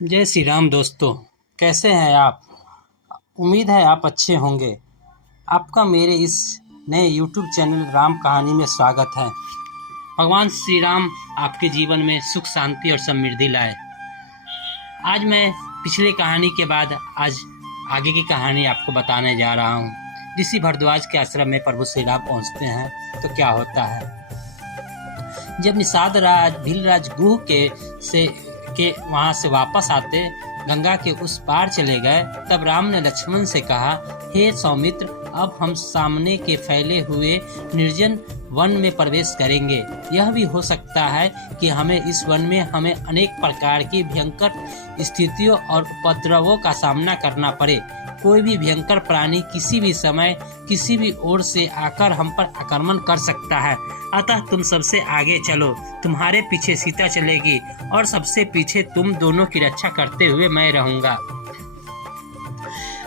जय श्री राम दोस्तों। कैसे हैं आप? उम्मीद है आप अच्छे होंगे। आपका मेरे इस नए यूट्यूब चैनल राम कहानी में स्वागत है। भगवान श्री राम आपके जीवन में सुख शांति और समृद्धि लाए। आज मैं पिछली कहानी के बाद आज आगे की कहानी आपको बताने जा रहा हूँ। ऋषि भरद्वाज के आश्रम में प्रभु श्री राम पहुँचते हैं तो क्या होता है। जब निषाद राज भीलराज गुह के वहां से वापस आते गंगा के उस पार चले गए, तब राम ने लक्ष्मण से कहा, हे सौमित्र, अब हम सामने के फैले हुए निर्जन वन में प्रवेश करेंगे। यह भी हो सकता है कि हमें इस वन में अनेक प्रकार की भयंकर स्थितियों और उपद्रवों का सामना करना पड़े। कोई भी भयंकर प्राणी किसी भी समय किसी भी ओर से आकर हम पर आक्रमण कर सकता है। अतः तुम सबसे आगे चलो, तुम्हारे पीछे सीता चलेगी और सबसे पीछे तुम दोनों की रक्षा करते हुए मैं रहूंगा।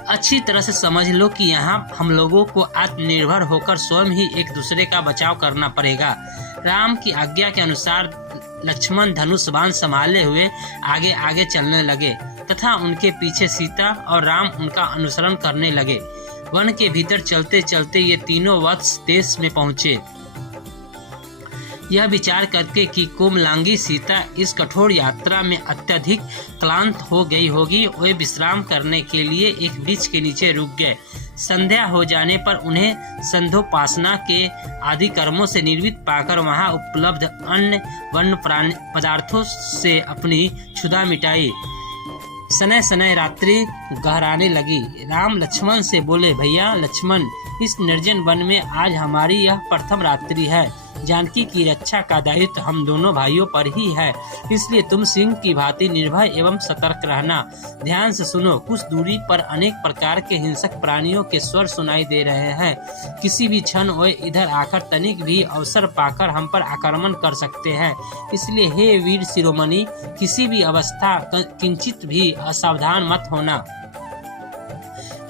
अच्छी तरह से समझ लो कि यहाँ हम लोगों को आत्मनिर्भर होकर स्वयं ही एक दूसरे का बचाव करना पड़ेगा। राम की आज्ञा के अनुसार लक्ष्मण धनुष बाण संभाले हुए आगे आगे चलने लगे तथा उनके पीछे सीता और राम उनका अनुसरण करने लगे। वन के भीतर चलते चलते ये तीनों वत्स देश में पहुंचे। यह विचार करके कि कोमलांगी सीता इस कठोर यात्रा में अत्यधिक क्लांत हो गई होगी, वे विश्राम करने के लिए एक वृक्ष के नीचे रुक गए। संध्या हो जाने पर उन्हें संध्योपासना के आदि कर्मों से निर्वृत्त पाकर वहां उपलब्ध अन्य वन्य पदार्थों से अपनी क्षुधा मिटाई। सने सने रात्रि गहराने लगी। राम लक्ष्मण से बोले, भैया लक्ष्मण, इस निर्जन वन में आज हमारी यह प्रथम रात्रि है। जानकी की रक्षा का दायित्व हम दोनों भाइयों पर ही है, इसलिए तुम सिंह की भांति निर्भय एवं सतर्क रहना। ध्यान से सुनो, कुछ दूरी पर अनेक प्रकार के हिंसक प्राणियों के स्वर सुनाई दे रहे हैं। किसी भी क्षण वे इधर आकर तनिक भी अवसर पाकर हम पर आक्रमण कर सकते हैं, इसलिए हे वीर शिरोमणि, किसी भी अवस्था किंचित भी असावधान मत होना।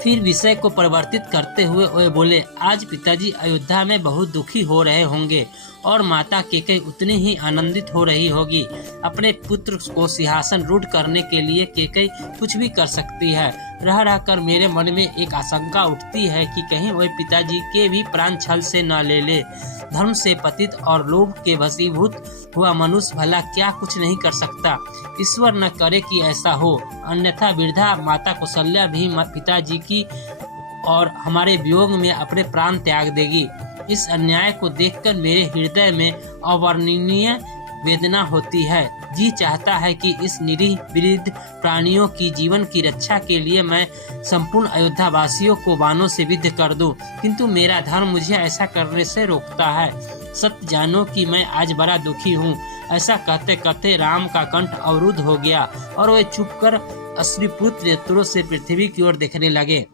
फिर विषय को परिवर्तित करते हुए वे बोले, आज पिताजी अयोध्या में बहुत दुखी हो रहे होंगे और माता केकई उतनी ही आनंदित हो रही होगी। अपने पुत्र को सिंहासन रूढ़ करने के लिए केकई कुछ भी कर सकती है। रह रहकर मेरे मन में एक आशंका उठती है कि कहीं वे पिताजी के भी प्राण छल से न ले ले। धर्म से पतित और लोभ के वशीभूत हुआ मनुष्य भला क्या कुछ नहीं कर सकता। ईश्वर न करे कि ऐसा हो, अन्यथा वृद्धा माता कौशल्या भी पिताजी की और हमारे वियोग में अपने प्राण त्याग देगी। इस अन्याय को देखकर मेरे हृदय में अवर्णनीय वेदना होती है। जी चाहता है कि इस निरीह वृद्ध प्राणियों की जीवन की रक्षा के लिए मैं संपूर्ण अयोध्या वासियों को बाणों से विद्ध कर दूं, किंतु मेरा धर्म मुझे ऐसा करने से रोकता है। सत्य जानो कि मैं आज बड़ा दुखी हूँ। ऐसा कहते कहते राम का कंठ अवरुद्ध हो गया और वे चुप कर अश्रुपूरित नेत्रों से पृथ्वी की ओर देखने लगे।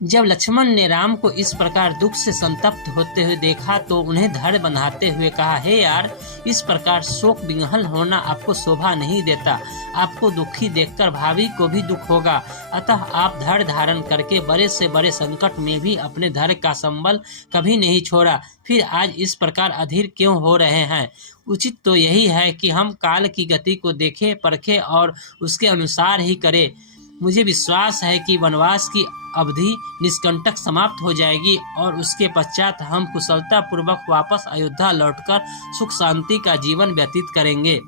जब लक्ष्मण ने राम को इस प्रकार दुख से संतप्त होते हुए देखा तो उन्हें धैर्य बंधाते हुए कहा, हे यार, इस प्रकार शोक विह्वल होना आपको शोभा नहीं देता। आपको दुखी देखकर भावी को भी दुख होगा। अतः आप धैर्य धारण करके बड़े से बड़े संकट में भी अपने धैर्य का संबल कभी नहीं छोड़ा। फिर आज इस प्रकार अधीर क्यों हो रहे हैं? उचित तो यही है कि हम काल की गति को देखें, परखें और उसके अनुसार ही करें। मुझे विश्वास है कि वनवास की अवधि निष्कंटक समाप्त हो जाएगी और उसके पश्चात हम कुशलता पूर्वक वापस अयोध्या लौटकर सुख शांति का जीवन व्यतीत करेंगे।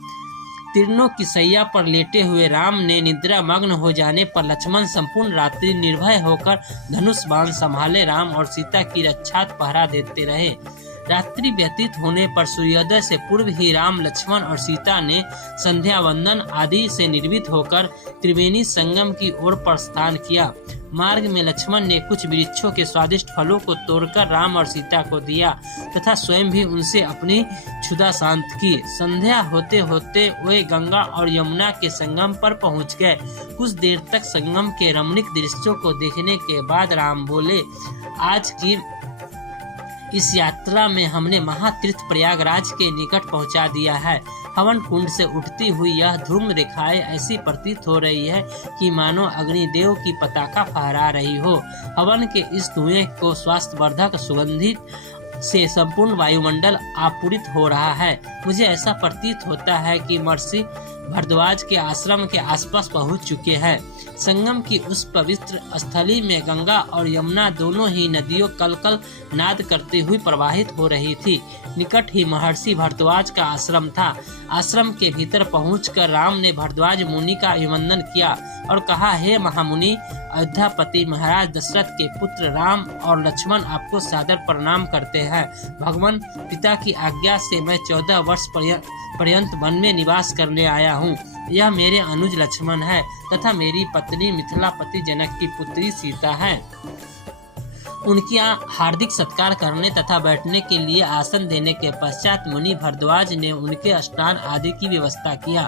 तीर्णों की सैया पर लेटे हुए राम ने निद्रा मग्न हो जाने पर लक्ष्मण संपूर्ण रात्रि निर्भय होकर धनुष बाण संभाले राम और सीता की रक्षात पहरा देते रहे। रात्रि व्यतीत होने पर सूर्योदय से पूर्व ही राम, लक्ष्मण और सीता ने संध्या वंदन आदि से निर्मित होकर त्रिवेणी संगम की ओर प्रस्थान किया। मार्ग में लक्ष्मण ने कुछ वृक्षों के स्वादिष्ट फलों को तोड़कर राम और सीता को दिया तथा स्वयं भी उनसे अपनी क्षुधा शांत की। संध्या होते होते वे गंगा और यमुना के संगम पर पहुंच गए। कुछ देर तक संगम के रमणीक दृश्यों को देखने के बाद राम बोले, आज की इस यात्रा में हमने महातीर्थ प्रयागराज के निकट पहुंचा दिया है। हवन कुंड से उठती हुई यह ध्रुव रेखाएं ऐसी प्रतीत हो रही है कि मानो अग्निदेव की पताका फहरा रही हो। हवन के इस धुएं को स्वास्थ्यवर्धक सुगंधित से संपूर्ण वायुमंडल आपूरित हो रहा है। मुझे ऐसा प्रतीत होता है कि महर्षि भरद्वाज के आश्रम के आसपास पहुंच चुके हैं। संगम की उस पवित्र स्थली में गंगा और यमुना दोनों ही नदियों कलकल नाद करते हुए प्रवाहित हो रही थी। निकट ही महर्षि भरद्वाज का आश्रम था। आश्रम के भीतर पहुंचकर राम ने भरद्वाज मुनि का अभिवंदन किया और कहा, हे महामुनि, अयोध्यापति महाराज दशरथ के पुत्र राम और लक्ष्मण आपको सादर प्रणाम करते हैं। भगवान पिता की आज्ञा से मैं 14 वर्ष पर्यंत वन में निवास करने आया हूँ। यह मेरे अनुज लक्ष्मण है तथा मेरी पत्नी मिथिलापति जनक की पुत्री सीता है। उनकी हार्दिक सत्कार करने तथा बैठने के लिए आसन देने के पश्चात मुनि भरद्वाज ने उनके स्नान आदि की व्यवस्था किया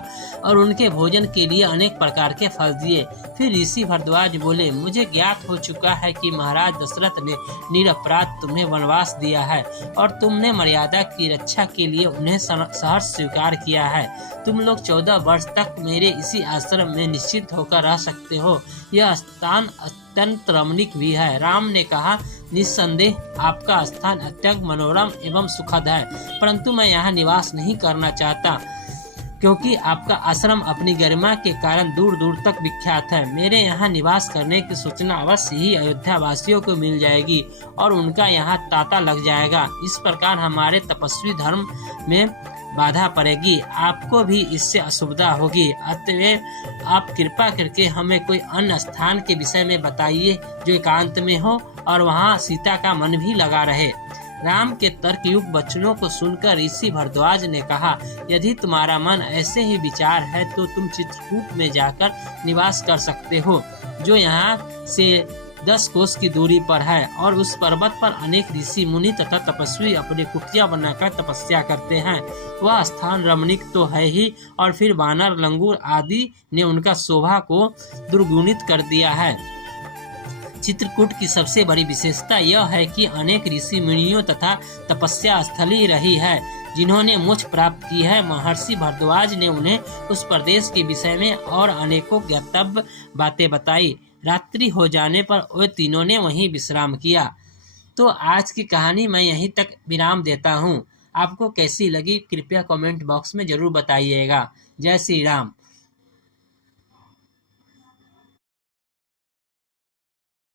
और उनके भोजन के लिए अनेक प्रकार के फल दिए। फिर ऋषि भरद्वाज बोले, मुझे ज्ञात हो चुका है कि महाराज दशरथ ने निरपराध तुम्हें वनवास दिया है और तुमने मर्यादा की रक्षा के लिए उन्हें सहर्ष स्वीकार किया है। तुम लोग 14 वर्ष तक मेरे इसी आश्रम में निश्चित होकर रह सकते हो। यह स्थान अत्यंत रमणीक भी है। राम ने कहा, निस्संदेह आपका स्थान अत्यंत मनोरम एवं सुखद है, परंतु मैं यहाँ निवास नहीं करना चाहता क्योंकि आपका आश्रम अपनी गरिमा के कारण दूर दूर तक विख्यात है। मेरे यहाँ निवास करने की सूचना अवश्य ही अयोध्या वासियों को मिल जाएगी और उनका यहाँ तांता लग जाएगा। इस प्रकार हमारे तपस्वी धर्म में बाधा पड़ेगी, आपको भी इससे असुविधा होगी। अतएव आप कृपा करके हमें कोई अन्य स्थान के विषय में बताइए जो एकांत में हो और वहाँ सीता का मन भी लगा रहे। राम के तर्कयुक्त वचनों को सुनकर ऋषि भरद्वाज ने कहा, यदि तुम्हारा मन ऐसे ही विचार है तो तुम चित्रकूट में जाकर निवास कर सकते हो, जो यहाँ से 10 कोस की दूरी पर है और उस पर्वत पर अनेक ऋषि मुनि तथा तपस्वी अपने कुटिया बनाकर तपस्या करते हैं। वह स्थान रमणीक तो है ही और फिर वानर, लंगूर आदि ने उनका शोभा को दुर्गुणित कर दिया है। चित्रकूट की सबसे बड़ी विशेषता यह है कि अनेक ऋषि मुनियों तथा तपस्या स्थली रही है जिन्होंने मोक्ष प्राप्त की है। महर्षि भरद्वाज ने उन्हें उस प्रदेश के विषय में और अनेकों ज्ञातव्य बातें बताई। रात्रि हो जाने पर वे तीनों ने वहीं विश्राम किया। तो आज की कहानी मैं यहीं तक विराम देता हूँ। आपको कैसी लगी कृपया कमेंट बॉक्स में जरूर बताइएगा। जय श्री राम।